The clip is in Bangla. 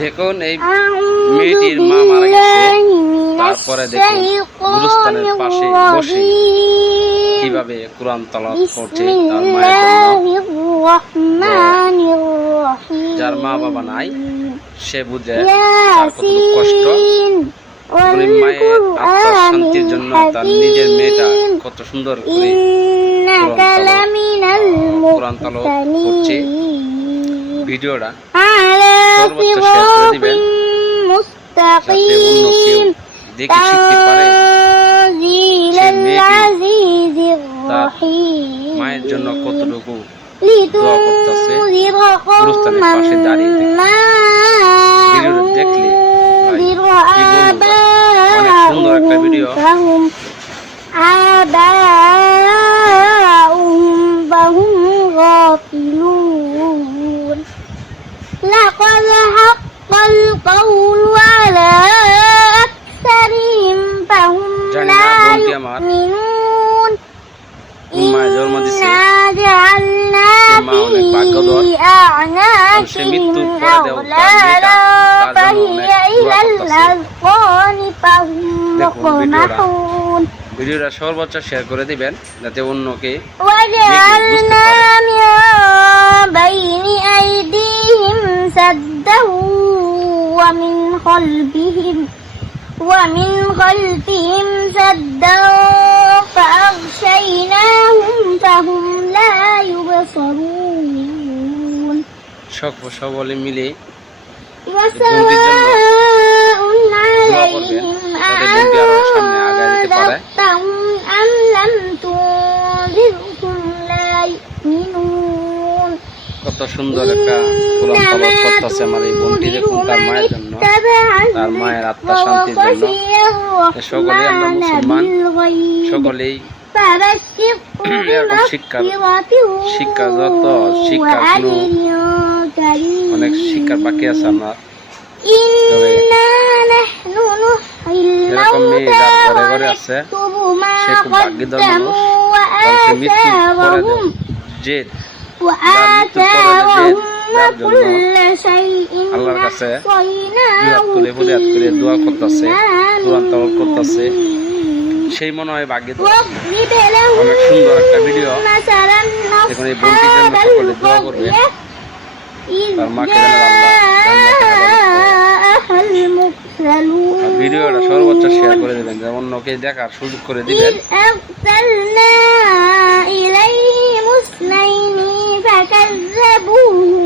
দেখুন এই মেয়েটির মা মারা গেছে, তারপরে দেখুন গুরুস্থানের পাশে বসে কিভাবে কোরআন তেলাওয়াত করছে তার মায়ের জন্য। যার মা বাবা নাই সে বুঝে তার কত কষ্ট। মায়ের আত্মার শান্তির জন্য তার নিজের মেয়েটা কত সুন্দর করে কোরআন তেলাওয়াত করছে। ভিডিওটা সর্বোচ্চ শেয়ার করে দিবেন যাতে অন্য কেউ দেখে শিখতে পারে। সে মেয়েটি তার মায়ের জন্য কতটুকু দোয়া করতেছে গুরুস্থানের পাশে দাঁড়িয়ে। ভিডিওটা দেখলে কি বলবো, অনেক সুন্দর একটা ভিডিও। لقد حق القول على أكثرهم فهم لا يؤمنون إنا جعلنا في أعناقهم أغلالا فهي إلى الأذقان فهم مقمحون। ভিডিওটা সর্বোচ্চ শেয়ার করে দিবেন যাতে অন্যকে وجعلنا من بين أيديهم سدا ومن خلفهم سدا فأغشيناهم فهم لا يبصرون। সকলে মিলে وسواء عليهم أأنذرتهم أم لم تنذرهم لا يؤمنون। কত সুন্দর একটা কোরআন তেলাওয়াত করতেছে আমার এই বোনটি। দেখুন তার মায়ের জন্য, তার মায়ের আত্মার শান্তির জন্য। সকলেই আমরা মুসলমান, সকলেই এরকম শিক্ষা যত শিক্ষা অনেক শিক্ষার বাকি আছে আমরা। এরকম মেয়ে যার ঘরে ঘরে আছে সে খুব ভাগ্যবান মানুষ। সে মৃত্যু করে যে আল্লাহর কাছে তুলে ফরিয়াদ করে দোয়া করতেছে, কোরআন তেলাওয়াত করতেছে, সেই মনে হয় ভাগ্যবান। অনেক সুন্দর একটা ভিডিও। এখন এই বোনটির জন্য সকলে দোয়া করবে, তার মাকে ভিডিওটা সর্বোচ্চ শেয়ার করে দেবেন, যেমন অন্যকে দেখার সুযোগ করে দিবেন। فكذبوه